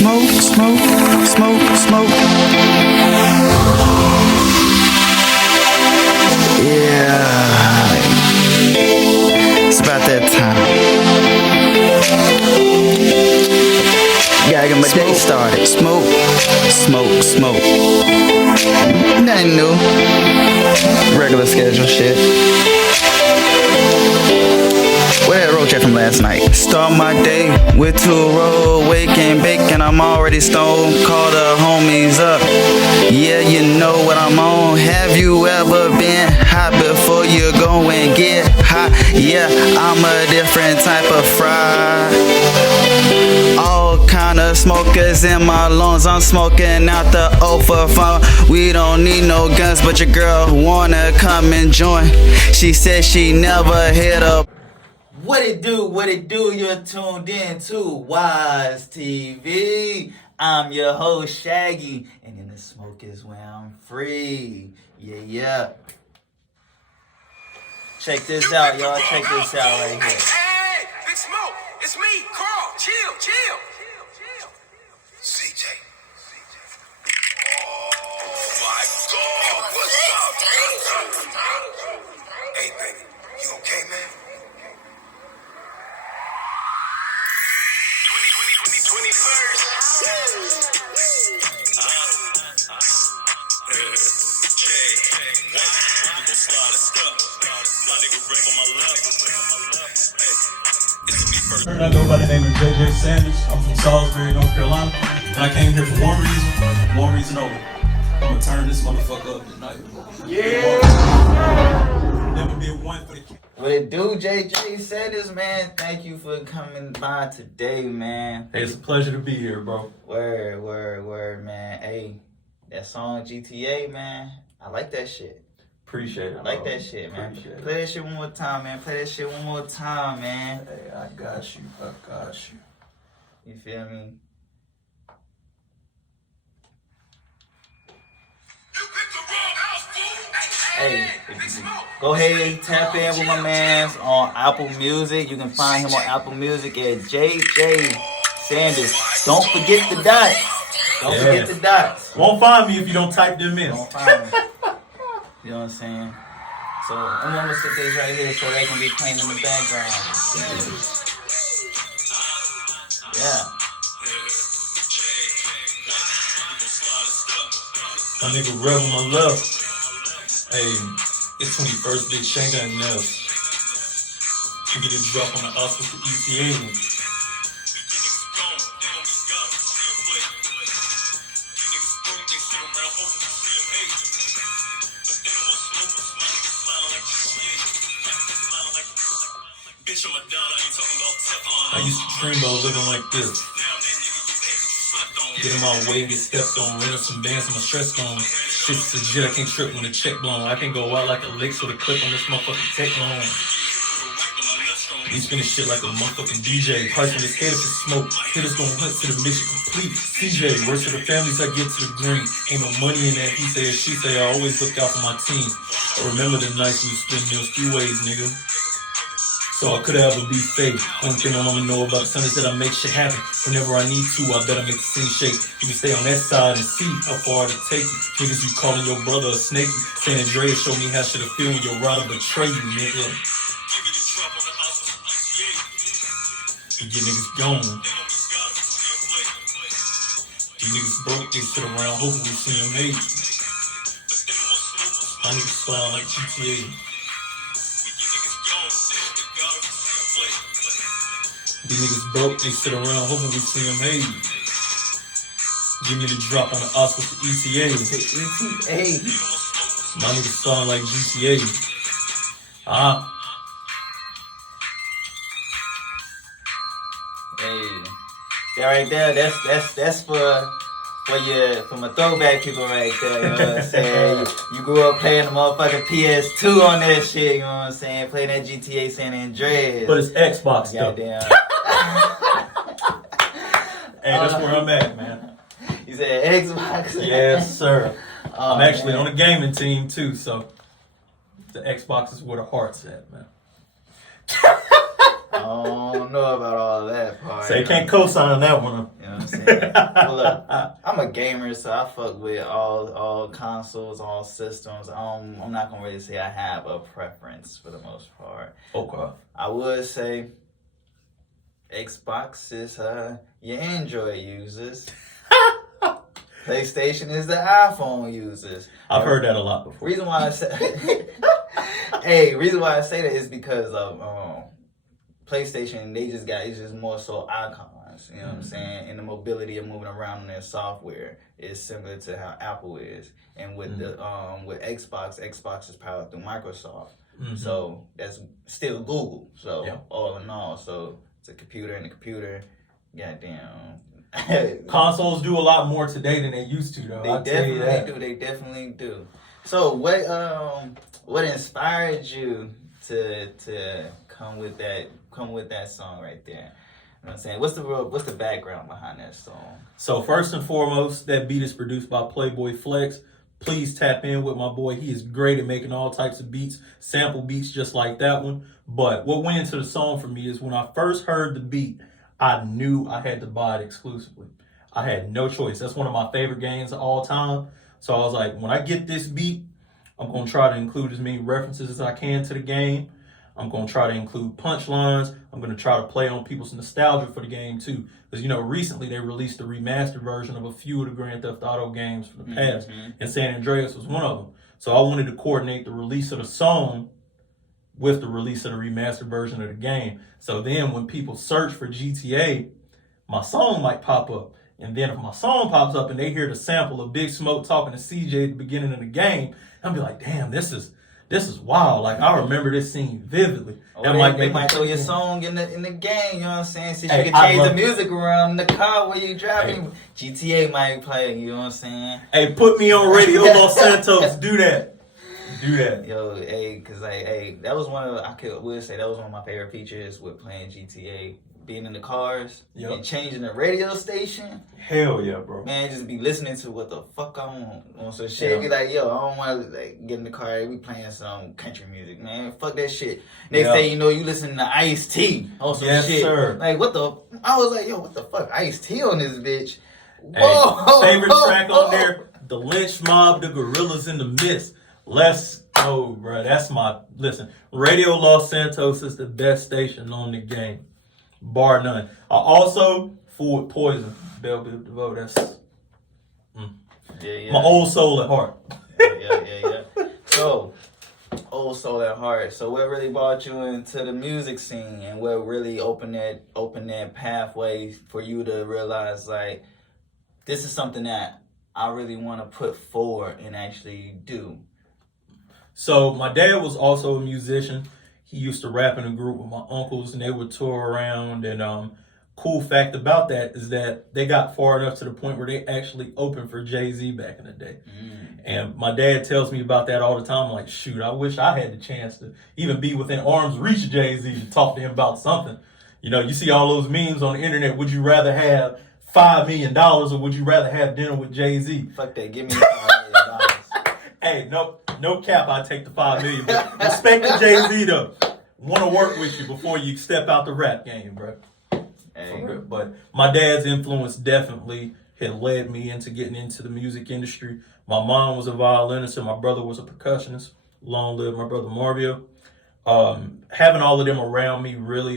smoke, smoke, smoke, smoke. Yeah, it's about that time. Gotta get my day started. Smoke, smoke, smoke. Nothing new. Regular schedule shit. Where that road trip from last night? Start my day with 2 roll, wake and bake, and I'm already stoned. Call the homies up. Yeah, you know what I'm on. Have you ever been hot before you go and get hot? Yeah, I'm a different type of fry. All kind of smokers in my lungs. I'm smoking out the O for fun. We don't need no guns, but your girl wanna come and join. She said she never hit up. What it do, what it do, you're tuned in to W.I.S.E TV. I'm your host, Shaggy, and in the smoke is where I'm free. Yeah. Check this out, y'all. Check this out right here. Hey, Big Smoke, it's me, Carl. Chill. CJ. Oh, my God. What's up? Hey, baby, you okay, man? 21st. I go by the name of J.J. Sanders. I'm from Salisbury, North Carolina. And I came here for one reason only. I'm gonna turn this motherfucker up tonight. Yeah! Never been one for the kid. What it do, J.J. Sanders, man? Thank you for coming by today, man. Hey, it's a pleasure to be here, bro. Word, man. Hey, that song GTA, man. I like that shit. Appreciate it, I like that shit, man. Play that shit one more time, man. Hey, I got you. You feel me? Hey, go ahead, tap in with my mans on Apple Music. You can find him on Apple Music at J.J. Sanders. Don't forget the dots. Won't find me if you don't type them in. Don't find me. You know what I'm saying? So I'm gonna sit this right here so they can be playing in the background. Yeah. My nigga Rev my love. Hey, it's 21st Big Shanka and Nels. We get a drop on the Oscar for ETA. I used to dream about living like this. Get in my way, get stepped on, run up some bands, and my stress gone. Shit's legit, I can't trip when the check blown. I can go out like a licks with a clip on this motherfucking tech loan. We spinning shit like a motherfucking DJ. Price on his head if it's smoke. Hitters gon' hunt to the mission complete. CJ, worst of the families, I get to the green. Ain't no money in that, he say or she say. I always look out for my team. I remember the nights we spend meals 3 ways, nigga. So I could ever be fake. Only thing my mama know about the sun is that I make shit happen. Whenever I need to, I better make the scene shake. You can stay on that side and see how far it'll take you. Niggas, you calling your brother a snake. San Andreas show me how shit'll feel when your rider betray you, nigga. You niggas gone. You niggas broke, they sit around hoping we see them made. My niggas flying like GTA. These niggas broke, they sit around hoping we see them hate. Give me the drop on the Oscar for ETA. ETA. My niggas sound like GTA. Hey, that right there, that's for my throwback people right there, you know what I'm saying? You grew up playing the motherfucking PS2 on that shit, you know what I'm saying? Playing that GTA San Andreas. But it's Xbox, though. Goddamn. Hey, that's where I'm at, man. You said Xbox? Yes, sir. Oh, I'm actually man. on a gaming team, too, so the Xbox is where the heart's at, man. I don't know about all that part. So you can't co-sign on that one. You know what I'm saying? Well, look, I'm a gamer, so I fuck with all consoles, all systems. I'm not gonna really say I have a preference for the most part. Okay. I would say Xbox is your Android users. PlayStation is the iPhone users. I've heard that a lot before. Reason why I say that is because of PlayStation. It's just more so icons. You know what I'm saying? And the mobility of moving around in their software is similar to how Apple is. And with with Xbox is powered through Microsoft. So that's still Google. So all in all, so it's a computer and a computer. Goddamn. Consoles do a lot more today than they used to, though. They definitely do. So what inspired you to come with that song right there? You know what I'm saying? What's the background behind that song? So first and foremost, that beat is produced by Playboy Flex. Please tap in with my boy. He is great at making all types of beats, sample beats just like that one. But what went into the song for me is when I first heard the beat, I knew I had to buy it exclusively. I had no choice. That's one of my favorite games of all time. So I was like, when I get this beat, I'm going to try to include as many references as I can to the game. I'm going to try to include punchlines. I'm going to try to play on people's nostalgia for the game too. Because, recently they released a remastered version of a few of the Grand Theft Auto games from the past. And San Andreas was one of them. So I wanted to coordinate the release of the song with the release of the remastered version of the game. So then when people search for GTA, my song might pop up. And then if my song pops up and they hear the sample of Big Smoke talking to CJ at the beginning of the game, I'll be like, damn, this is wild. Like, I remember this scene vividly. They might throw your song in the game, you know what I'm saying? So you can change the music around in the car where you driving. GTA might play, you know what I'm saying? Hey, put me on Radio Los Santos. Do that. Yo, that was one of my favorite features with playing GTA. Being in the cars and changing the radio station. Hell yeah, bro. Man, just be listening to what the fuck I want on some shit. Be like, yo, I don't want to get in the car. We playing some country music, man. Fuck that shit. Next day, you listen to Ice-T on some shit. Sir. Like, what the? I was like, yo, what the fuck? Ice-T on this bitch. Whoa. Favorite track on there, The Lynch Mob, The Gorillas in the Mist. Let's go, bro. Listen, Radio Los Santos is the best station on the game. Bar none. I also fool with Poison. Bell Biv DeVoe. That's my old soul at heart. Yeah. So, old soul at heart. So, what really brought you into the music scene, and what really opened that pathway for you to realize, like, this is something that I really want to put forward and actually do? So, my dad was also a musician. He used to rap in a group with my uncles, and they would tour around. And cool fact about that is that they got far enough to the point where they actually opened for Jay-Z back in the day. And my dad tells me about that all the time. I'm like, shoot, I wish I had the chance to even be within arm's reach of Jay-Z to talk to him about something. You see all those memes on the internet. Would you rather have $5 million or would you rather have dinner with Jay-Z? Fuck that. Give me $5 million. Hey, no cap, I take the $5 million. But respect to Jay-Z though. Want to work with you before you step out the rap game, bro. Hey. But my dad's influence definitely had led me into getting into the music industry. My mom was a violinist and my brother was a percussionist. Long live my brother Marvio. Having all of them around me really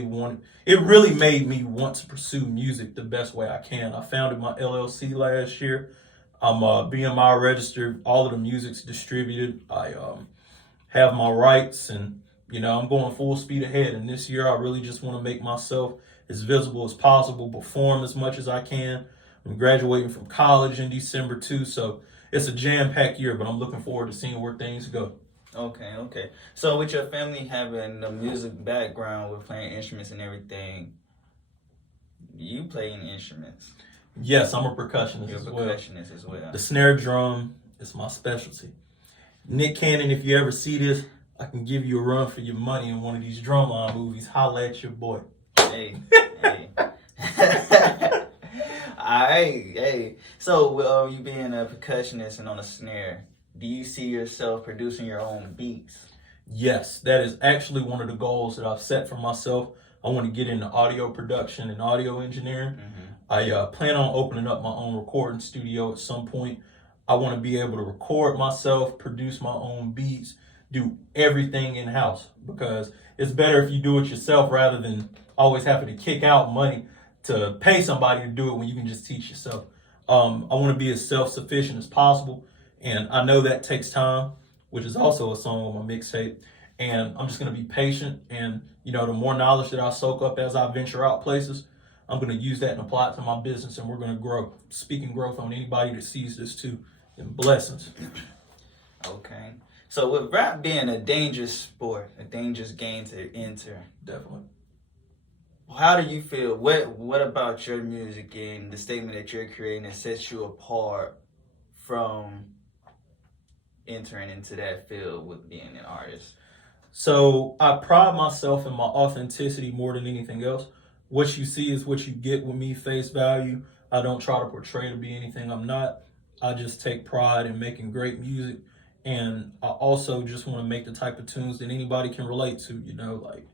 made me want to pursue music the best way I can. I founded my LLC last year. I'm BMI registered. All of the music's distributed. I have my rights, and I'm going full speed ahead. And this year, I really just want to make myself as visible as possible, perform as much as I can. I'm graduating from college in December too, so it's a jam-packed year. But I'm looking forward to seeing where things go. Okay. So with your family having a music background with playing instruments and everything, you playing instruments? Yes, I'm a percussionist as well. The snare drum is my specialty. Nick Cannon, if you ever see this, I can give you a run for your money in one of these drumline movies. Holla at your boy. Hey. Alright. So, you being a percussionist and on a snare, do you see yourself producing your own beats? Yes, that is actually one of the goals that I've set for myself. I want to get into audio production and audio engineering. I plan on opening up my own recording studio at some point. I want to be able to record myself, produce my own beats, do everything in-house, because it's better if you do it yourself rather than always having to kick out money to pay somebody to do it when you can just teach yourself. I want to be as self-sufficient as possible, and I know that takes time, which is also a song on my mixtape. And I'm just going to be patient, and the more knowledge that I soak up as I venture out places, I'm going to use that and apply it to my business, and we're going to grow. Speaking growth on anybody that sees this too, and blessings. Okay. So with rap being a dangerous sport, a dangerous game to enter, Definitely. how do you feel? What about your music and the statement that you're creating that sets you apart from entering into that field with being an artist? So I pride myself in my authenticity more than anything else. What you see is what you get with me, face value. I don't try to portray to be anything I'm not. I just take pride in making great music. And I also just want to make the type of tunes that anybody can relate to, like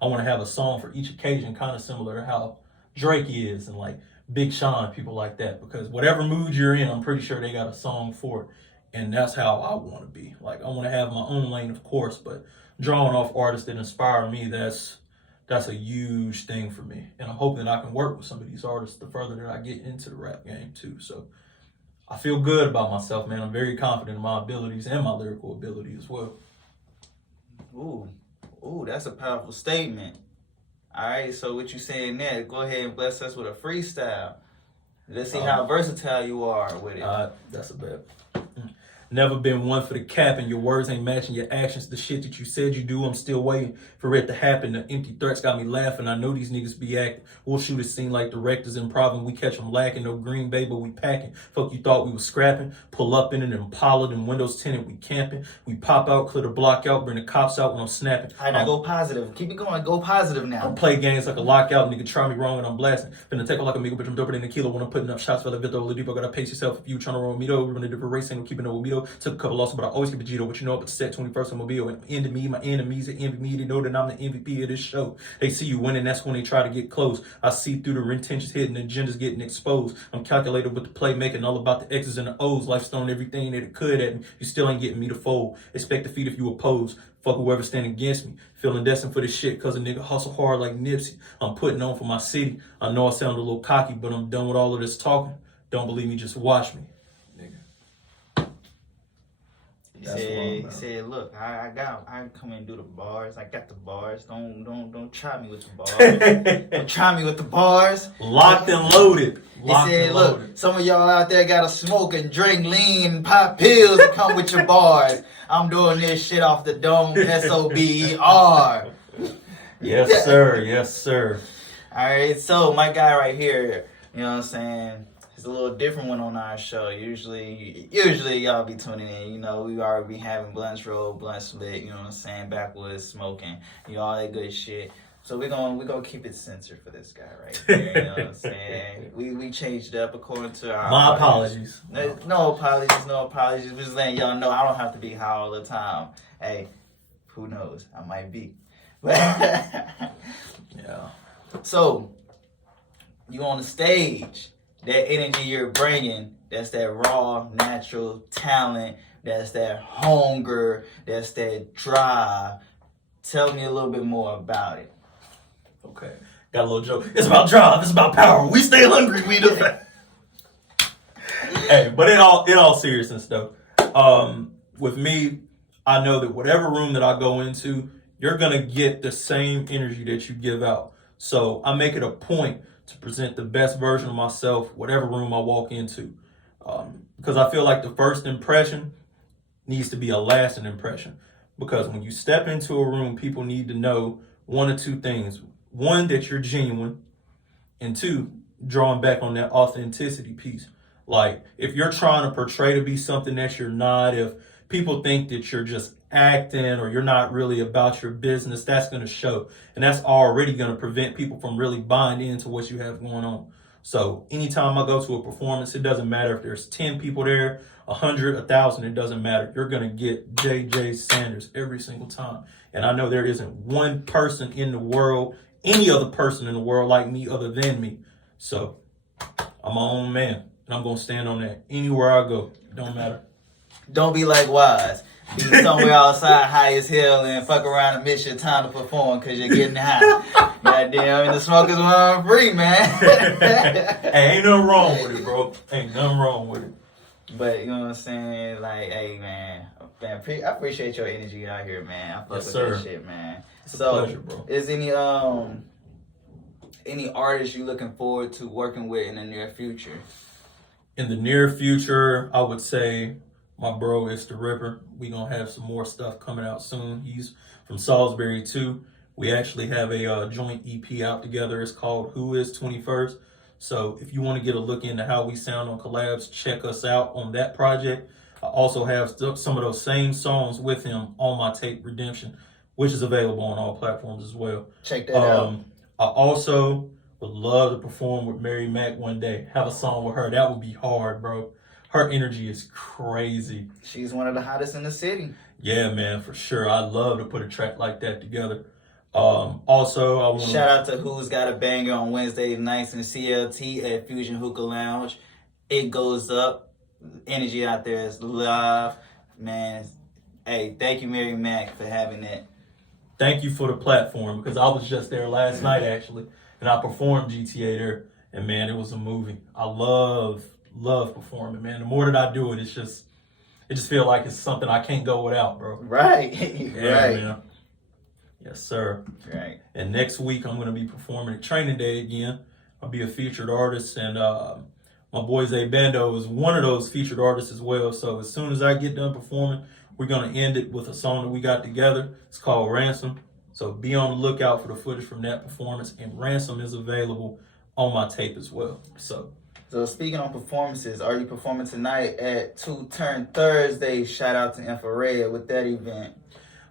I want to have a song for each occasion, kind of similar to how Drake is and like Big Sean, people like that, because whatever mood you're in, I'm pretty sure they got a song for it. And that's how I want to be. Like, I want to have my own lane, of course, but drawing off artists that inspire me, that's a huge thing for me. And I'm hoping that I can work with some of these artists the further that I get into the rap game too. So I feel good about myself, man. I'm very confident in my abilities and my lyrical ability as well. Ooh, that's a powerful statement. All right, so what you saying there? Go ahead and bless us with a freestyle. Let's see how versatile you are with it. That's a bet. Never been one for the cap, and your words ain't matching your actions. The shit that you said you do, I'm still waiting for it to happen. The empty threats got me laughing. I know these niggas be acting. We'll shoot a scene like directors improv, we catch them lacking. No Green Bay, but we packing. Fuck, you thought we was scrapping? Pull up in an Impala, them windows tinted, we camping. We pop out, clear the block out, bring the cops out when I'm snapping. All right, now go positive. Keep it going. Go positive now. I play games like a lockout. Nigga, try me wrong and I'm blasting. Finna take off like a amigo, bitch. I'm doper than a kilo when I'm putting up shots for the Vito Oladipo. Gotta pace yourself if you tryna roll me though. We're running a different race, ain't keeping no with me though. Took a couple losses, but I always keep a Gito. What you know about the set 21st Mobile? And end of me, my enemies that envy me. They know that I'm the MVP of this show. They see you winning, that's when they try to get close. I see through the intentions hidden, agendas getting exposed. I'm calculated with the play making, all about the X's and the O's. Life's thrown everything that it could at me. You still ain't getting me to fold. Expect defeat if you oppose. Fuck whoever stand against me. Feeling destined for this shit cause a nigga hustle hard like Nipsey. I'm putting on for my city. I know I sound a little cocky, but I'm done with all of this talking. Don't believe me, just watch me. He said, look, I come and do the bars. I got the bars. Don't try me with the bars. Don't try me with the bars. Locked and loaded. He said, look, some of y'all out there gotta smoke and drink lean and pop pills and come with your bars. I'm doing this shit off the dome, SOBER. Yes, sir. Yes, sir. All right, so my guy right here, you know what I'm saying? It's a little different one on our show. Usually y'all be tuning in. We already be having blunts roll, blunt split. You know what I'm saying? Backwoods smoking, all that good shit. So we're gonna keep it censored for this guy right here. You know what I'm saying? We changed it up according to our. My apologies. No apologies. We're just letting y'all know I don't have to be high all the time. Hey, who knows? I might be. Yeah. So you on the stage. That energy you're bringing, that's that raw, natural talent, that's that hunger, that's that drive. Tell me a little bit more about it. Okay, got a little joke. It's about drive, it's about power. We stay hungry, we do that. Hey, but in all seriousness though, with me, I know that whatever room that I go into, you're gonna get the same energy that you give out. So I make it a point to present the best version of myself, whatever room I walk into. Because I feel like the first impression needs to be a lasting impression. Because when you step into a room, people need to know one or two things. One, that you're genuine. And two, drawing back on that authenticity piece. Like, if you're trying to portray to be something that you're not, if people think that you're just acting or you're not really about your business, that's going to show. And that's already going to prevent people from really buying into what you have going on. So anytime I go to a performance, it doesn't matter if there's 10 people there, 100, 1,000, it doesn't matter. You're going to get J.J. Sanders every single time. And I know there isn't one person in the world, any other person in the world like me other than me. So I'm my own man, and I'm gonna stand on that anywhere I go. It don't matter. Don't be like W.I.S.E. Be somewhere outside high as hell and fuck around and miss your time to perform because you're getting high. Goddamn, the smoke is one free, man. Hey, ain't nothing wrong with it, bro. Ain't nothing wrong with it. But you know what I'm saying? Like, hey, man, I appreciate your energy out here, man. I fuck with that shit, man. It's a pleasure, bro. Is any artists you looking forward to working with in the near future? In the near future, I would say my bro is the Ripper. We gonna have some more stuff coming out soon. He's from Salisbury too. We actually have a joint EP out together. It's called Who Is 21st. So if you want to get a look into how we sound on collabs, check us out on that project. I also have some of those same songs with him on my tape Redemption, which is available on all platforms as well. Check that out. I also would love to perform with Mary Mack one day. Have a song with her. That would be hard, bro. Her energy is crazy. She's one of the hottest in the city. Yeah, man, for sure. I'd love to put a track like that together. Also, I want to shout out to Who's Got a Banger on Wednesday nights in CLT at Fusion Hookah Lounge. It goes up. Energy out there is live, man. Hey, thank you, Mary Mack, for having that. Thank you for the platform, because I was just there last night actually, and I performed GTA there, and man, it was a movie. I love performing, man. The more that I do it, it just feel like it's something I can't go without, bro. Right. Yeah, right. Man. Yes, sir. Right. And next week I'm going to be performing at Training Day again. I'll be a featured artist, and my boy Zay Bando is one of those featured artists as well. So as soon as I get done performing, we're going to end it with a song that we got together. It's called Ransom. So be on the lookout for the footage from that performance, and Ransom is available on my tape as well. So speaking on performances, are you performing tonight at 2 Turn Thursday? Shout out to Infrared with that event.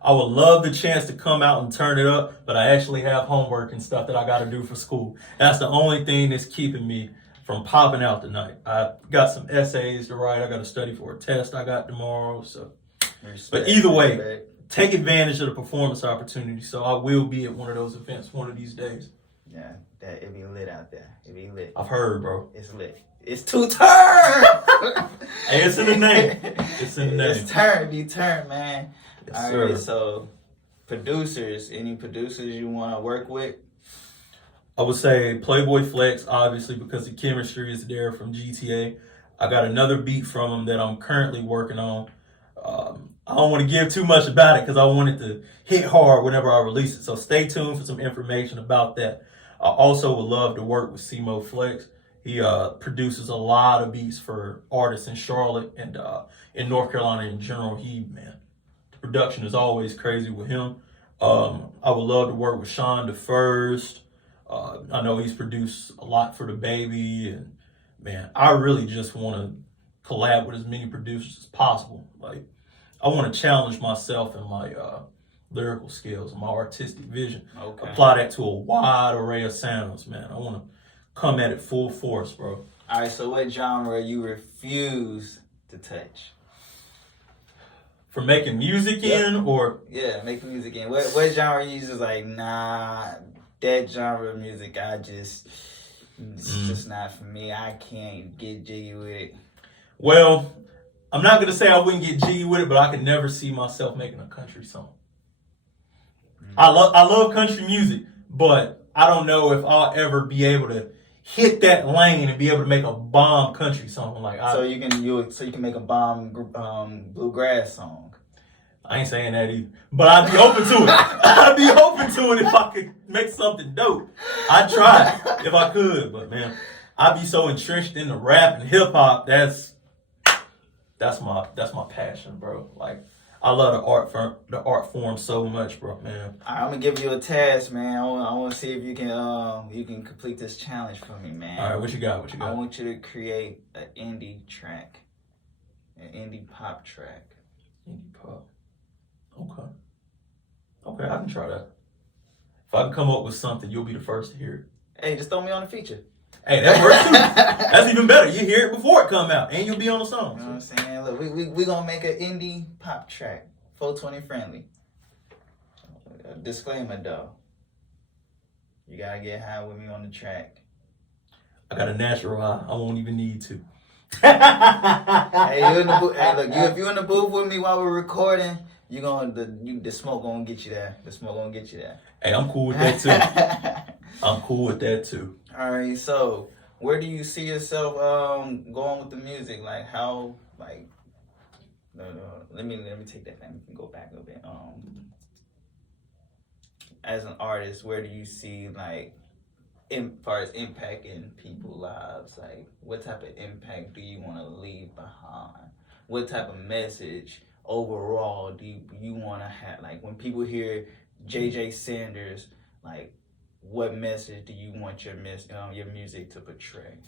I would love the chance to come out and turn it up, but I actually have homework and stuff that I got to do for school. That's the only thing that's keeping me from popping out tonight. I got some essays to write. I got to study for a test I got tomorrow. So, but either way, take advantage of the performance opportunity. So I will be at one of those events one of these days. Yeah, it be lit out there. It be lit. I've heard, bro. It's lit. It's 2 Turn. Hey, it's in the name. It's in the name. It's turn. Be turned, man. Yes, all sir. right, so producers, any producers you want to work with? I would say Playboy Flex, obviously, because the chemistry is there from GTA. I got another beat from him that I'm currently working on. I don't want to give too much about it because I want it to hit hard whenever I release it. So stay tuned for some information about that. I also would love to work with Simo Flex. He produces a lot of beats for artists in Charlotte and in North Carolina in general. The production is always crazy with him. I would love to work with Sean the First. I know he's produced a lot for the baby, and man, I really just want to collab with as many producers as possible. Like, I want to challenge myself and my lyrical skills and my artistic vision. Okay. Apply that to a wide array of sounds, man. I want to come at it full force, bro. All right, so what genre you refuse to touch? For making music or? Yeah, making music in. What genre you just like, nah, that genre of music, it's just not for me. I can't get jiggy with it. Well, I'm not going to say I wouldn't get jiggy with it, but I could never see myself making a country song. I love country music, but I don't know if I'll ever be able to hit that lane and be able to make a bomb country song. So you can make a bomb bluegrass song. I ain't saying that either, but I'd be open to it. I'd be open to it if I could make something dope. I'd try if I could, but man, I'd be so entrenched in the rap and hip hop. That's my passion, bro. Like, I love the art form so much, bro, man. I'm gonna give you a task, man. I want to see if you can complete this challenge for me, man. All right, what you got? I want you to create an indie track, an indie pop track. Indie pop. Okay, I can try that. If I can come up with something, you'll be the first to hear it. Hey, just throw me on the feature. Hey, that works too. That's even better. You hear it before it come out, and you'll be on the song. You know what I'm saying? Look, we gonna make an indie pop track, 420 friendly. Disclaimer though, you gotta get high with me on the track. I got a natural high. I won't even need to. Hey, you in the booth? Hey, look, if you in the booth with me while we're recording, the smoke gonna get you there. The smoke gonna get you there. Hey, I'm cool with that too. I'm cool with that too. All right, so where do you see yourself going with the music? Like how no, let me take that back. We can go back a bit. As an artist, where do you see as far as impacting people's lives? Like what type of impact do you want to leave behind? What type of message overall do you want to have? Like when people hear JJ Sanders, like what message do you want your music to portray?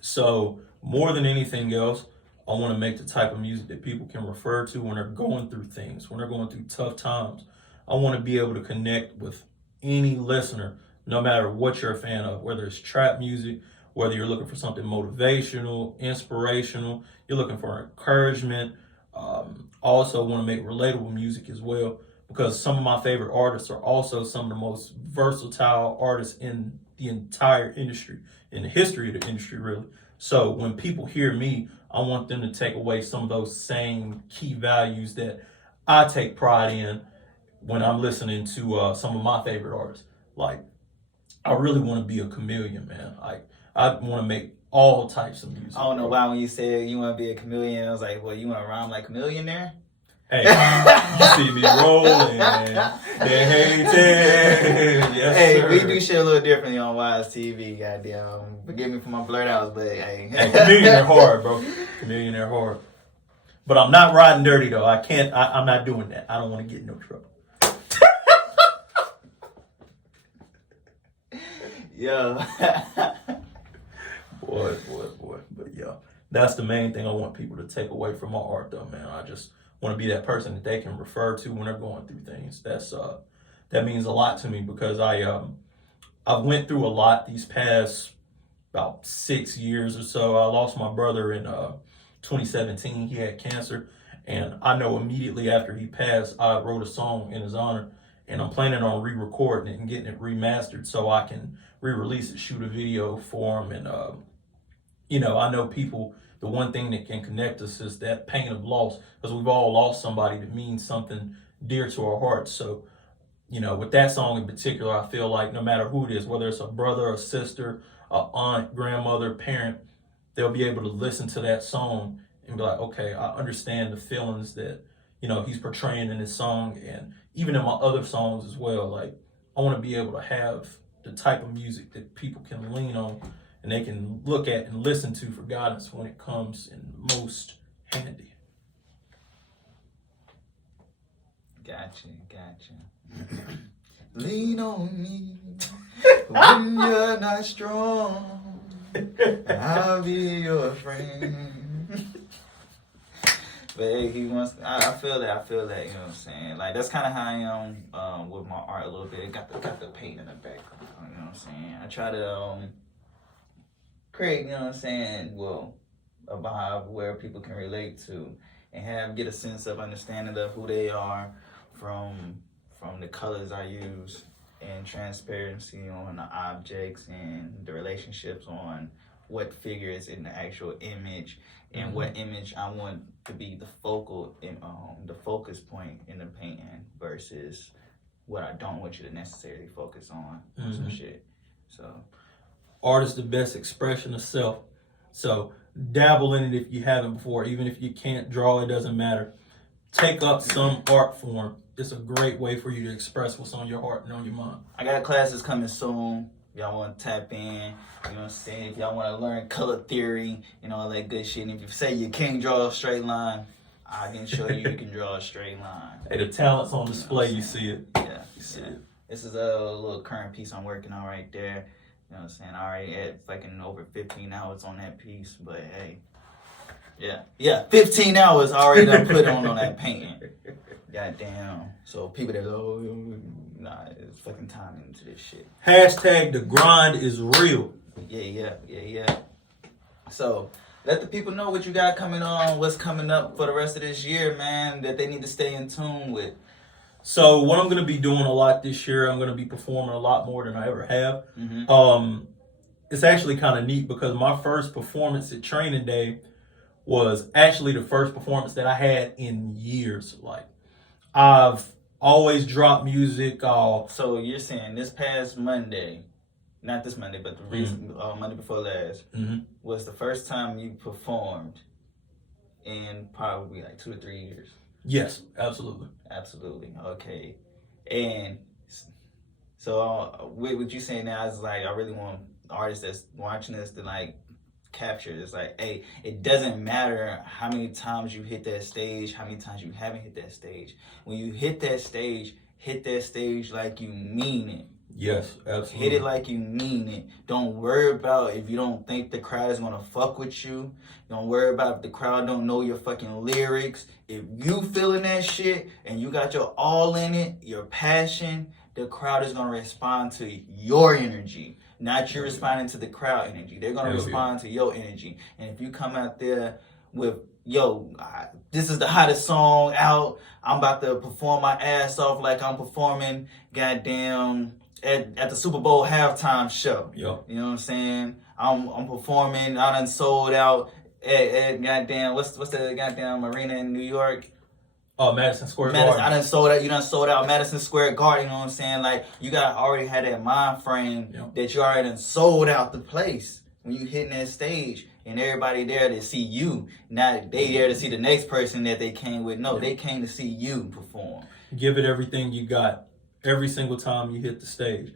So more than anything else, I want to make the type of music that people can refer to when they're going through things, when they're going through tough times. I want to be able to connect with any listener, no matter what you're a fan of, whether it's trap music, whether you're looking for something motivational, inspirational, you're looking for encouragement. I also want to make relatable music as well, because some of my favorite artists are also some of the most versatile artists in the entire industry, in the history of the industry, really. So when people hear me, I want them to take away some of those same key values that I take pride in when I'm listening to some of my favorite artists. Like, I really want to be a chameleon, man. I want to make all types of music. I don't know why when you said you want to be a chameleon, I was like, well, you want to rhyme like a millionaire? Hey, you see me rolling, they hating. Yes, hey, sir. we do shit a little differently on W.I.S.E TV, goddamn. Forgive me for my blurt outs, but hey. Hey, chameleon hard, bro. Chameleon hard. But I'm not riding dirty though. I'm not doing that. I don't want to get in no trouble. Yo. boy. But yeah, that's the main thing I want people to take away from my art though, man. I just want to be that person that they can refer to when they're going through things. That means a lot to me, because I went through a lot these past about 6 years or so. I lost my brother in 2017. He had cancer, and I know immediately after he passed, I wrote a song in his honor, and I'm planning on re-recording it and getting it remastered so I can re-release it, shoot a video for him. And I know people, the one thing that can connect us is that pain of loss, because we've all lost somebody that means something dear to our hearts. So, with that song in particular, I feel like no matter who it is, whether it's a brother, a sister, a aunt, grandmother, parent, they'll be able to listen to that song and be like, okay, I understand the feelings that, he's portraying in this song, and even in my other songs as well. Like, I want to be able to have the type of music that people can lean on and they can look at and listen to for guidance when it comes in most handy. Gotcha. Lean on me when you're not strong. I'll be your friend. But hey, I feel that, you know what I'm saying? Like, that's kind of how I am with my art a little bit. Got the paint in the background, you know what I'm saying? I try to create, you know what I'm saying, well, a vibe where people can relate to and get a sense of understanding of who they are from the colors I use, and transparency on the objects and the relationships on what figure is in the actual image, and what image I want to be the focus point in the painting versus what I don't want you to necessarily focus on some shit. So, art is the best expression of self. So dabble in it if you haven't before. Even if you can't draw, it doesn't matter. Take up some art form. It's a great way for you to express what's on your heart and on your mind. I got classes coming soon. Y'all want to tap in, you know what I'm saying? If y'all want to learn color theory, all that good shit. And if you say you can't draw a straight line, I can show you can draw a straight line. Hey, the talent's on display. You see it. Yeah, you see it. This is a little current piece I'm working on right there. You know what I'm saying? I already had fucking over 15 hours on that piece, but hey. Yeah, 15 hours already done put on that painting. Goddamn. So people that nah, it's fucking time into this shit. Hashtag the grind is real. Yeah. So let the people know what you got coming on, what's coming up for the rest of this year, man, that they need to stay in tune with. So what I'm going to be doing a lot this year, I'm going to be performing a lot more than I ever have. it's actually kind of neat because my first performance at Training Day was actually the first performance that I had in years. Like, I've always dropped music. So you're saying this past Monday, not this Monday, but the recent Monday before last, was the first time you performed in probably like 2 to 3 years? Yes, absolutely. Absolutely. Okay. And so what you saying now is like, I really want artists that's watching this to like capture this. Like, hey, it doesn't matter how many times you hit that stage, how many times you haven't hit that stage. When you hit that stage like you mean it. Yes, absolutely. Hit it like you mean it. Don't worry about if you don't think the crowd is gonna fuck with you. Don't worry about if the crowd don't know your fucking lyrics. If you feeling that shit and you got your all in it, your passion, the crowd is gonna respond to your energy. Not you responding to the crowd energy. They're gonna respond to your energy. And if you come out there with, yo, this is the hottest song out, I'm about to perform my ass off like I'm performing goddamn at the Super Bowl halftime show. Yep. You know what I'm saying? I'm performing, I done sold out at goddamn, what's the goddamn arena in New York? Madison Square Garden. I done sold out. You done sold out Madison Square Garden. You know what I'm saying? Like, you got already had that mind frame that you already done sold out the place when you hitting that stage, and everybody there to see you. Not they there to see the next person that they came with. No, they came to see you perform. Give it everything you got every single time you hit the stage,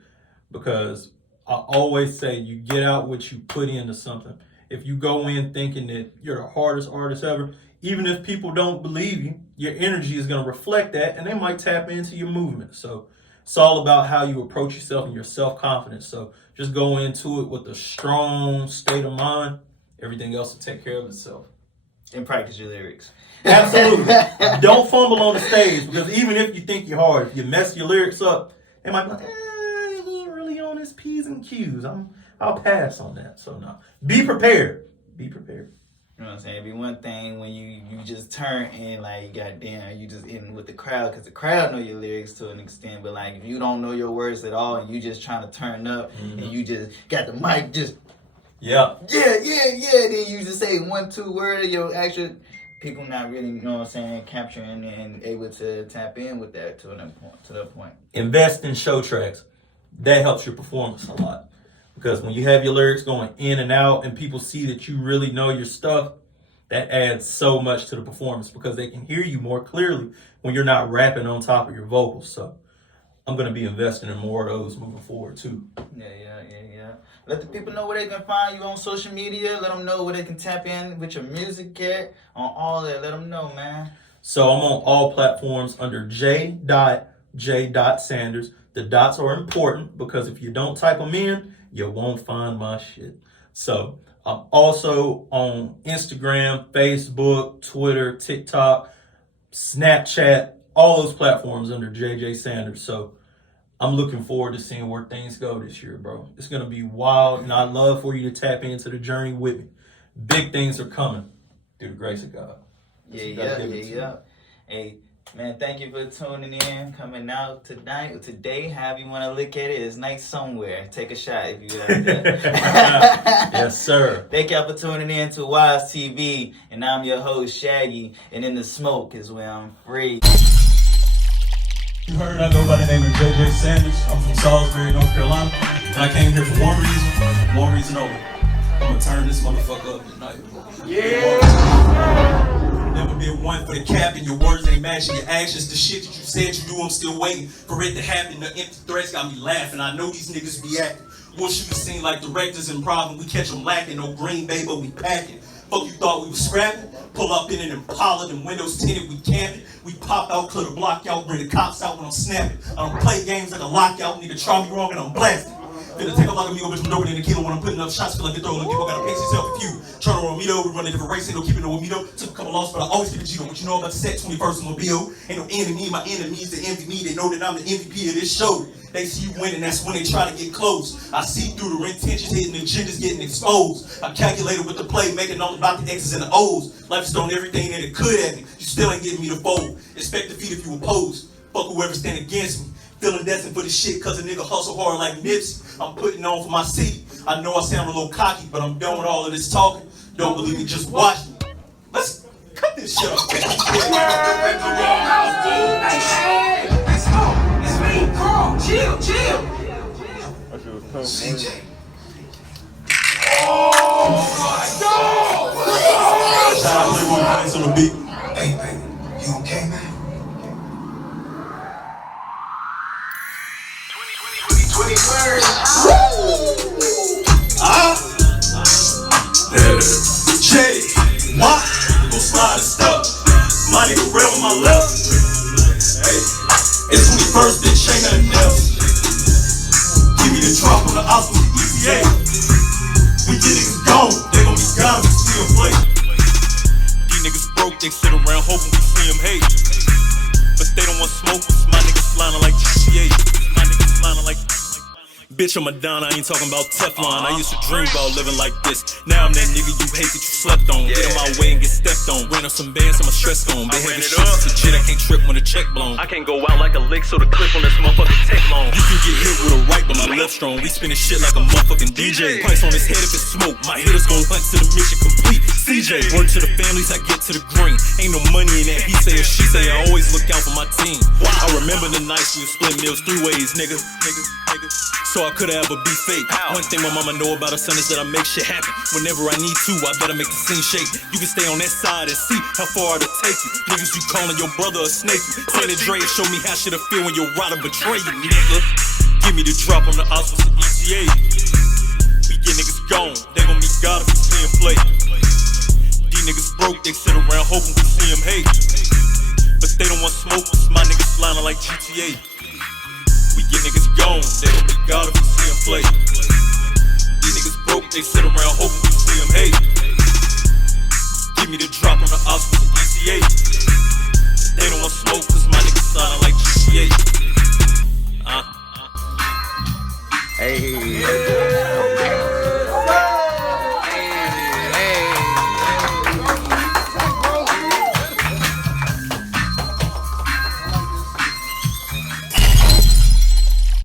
because I always say you get out what you put into something. If you go in thinking that you're the hardest artist ever, even if people don't believe you, your energy is going to reflect that, and they might tap into your movement. So it's all about how you approach yourself and your self-confidence. So just go into it with a strong state of mind. Everything else will take care of itself. And practice your lyrics. Absolutely. Don't fumble on the stage, because even if you think you're hard, if you mess your lyrics up, they might be like, he ain't really on his P's and Q's. I'll pass on that. So no. Be prepared. Be prepared. You know what I'm saying? It'd be one thing when you just turn in, like, goddamn, you just in with the crowd, because the crowd know your lyrics to an extent. But, like, if you don't know your words at all and you just trying to turn up and you just got the mic just, yeah, then you just say 1, 2 words, your actual people not really, you know what I'm saying, capturing and able to tap in with that to that point. Invest in show tracks. That helps your performance a lot. Because when you have your lyrics going in and out and people see that you really know your stuff, that adds so much to the performance, because they can hear you more clearly when you're not rapping on top of your vocals. So I'm going to be investing in more of those moving forward too. Yeah. Let the people know where they can find you on social media. Let them know where they can tap in with your music at, on all that. Let them know, man. So I'm on all platforms under J.J.Sanders. The dots are important, because if you don't type them in, you won't find my shit. So I'm also on Instagram, Facebook, Twitter, TikTok, Snapchat, all those platforms under JJ Sanders. So I'm looking forward to seeing where things go this year, bro. It's going to be wild, and I'd love for you to tap into the journey with me. Big things are coming through the grace of God. Yeah. Hey, man, thank you for tuning in, coming out today, however you want to look at it. It's night somewhere. Take a shot if you like that. Yes, sir. Thank y'all for tuning in to W.I.S.E TV, and I'm your host, Shaggy, and In the Smoke is where I'm free. You heard I go by the name of JJ Sanders. I'm from Salisbury, North Carolina, and I came here for one reason only. I'm going to turn this motherfucker up tonight. Yeah! Never been one for the cap, and your words ain't matching your actions. The shit that you said you do, I'm still waiting for it to happen. The empty threats got me laughing. I know these niggas be acting. We'll shoot a scene like directors in Problem. We catch them lacking. No Green Bay, but we packing. Fuck, you thought we was scrapping? Pull up in an Impala, them windows tinted, we camping. We pop out, clear the block out, bring the cops out when I'm snapping. I don't play games like a lockout, nigga try me wrong and I'm blasting. Finna take a lot of me over from Dover in the kilo when I'm putting up shots, feel like they're throwing people. Gotta pace yourself a few. Trying to run me though, we run a different race, ain't no keeping no with me though. Took a couple losses, but I always keep a G on. What you know about the set 21st on the BO? Ain't no enemy, my enemies that envy me. They know that I'm the MVP of this show. They see you winning, that's when they try to get close. I see through the intentions, hitting agendas, getting exposed. I calculated with the play, making all about the X's and the O's. Life's thrown everything that it could at me. You still ain't getting me to fold. Expect defeat if you oppose. Fuck whoever stand against me. Feeling destined for this shit cause a nigga hustle hard like Nipsey. I'm putting on for my city. I know I sound a little cocky, but I'm done with all of this talking. Don't believe me, just watch me. Let's cut this shit off. Hey, let's go. It's me, Carl. Chill. CJ. Oh my God! Shout out to everyone who plays on the beat. Hey, baby, you okay, man? 20 words. J, my, gon' slide and step. My nigga real on my left. Hey, it's 21st, bitch, ain't nothing else. Give me the drop on the house with the EPA. We get niggas gone, they gon' be gone if we see them play. These niggas broke, they sit around hoping we see them hate. But they don't want smoke, my niggas sliding like GTA. My niggas sliding like bitch, I'm a Don, I ain't talking about Teflon. I used to dream about living like this. Now I'm that nigga you hate that you slept on. Get in my way and get stepped on. Ran up some bands, I'm a stress on. Behaving shit legit, I can't trip when the check blown. I can't go out like a lick, so the clip on this motherfucking tech long. You can get hit with a right, but my left strong. We spinning shit like a motherfucking DJ. Price on his head if it's smoke. My hitters gon' hunt to the mission complete. CJ, word to the families, I get to the green. Ain't no money in that he say or she say. I always look out for my team. I remember the nights we would split meals 3 ways, nigga. So I could've ever be fake. One thing my mama know about her son is that I make shit happen. Whenever I need to, I better make the scene shake. You can stay on that side and see how far it'll take you. Niggas, you calling your brother a snake. San Andreas show me how shit'll feel when your rider betray you, nigga. Give me the drop on the house with the ETA. We get niggas gone, they gon' meet God if we see him play. These niggas broke, they sit around hoping we see him hate. But they don't want smoke, my niggas lining like GTA. We get niggas gone, they don't be God if we see him play. These niggas broke, they sit around hoping we see him hate. Give me the drop on the ops with the ECA.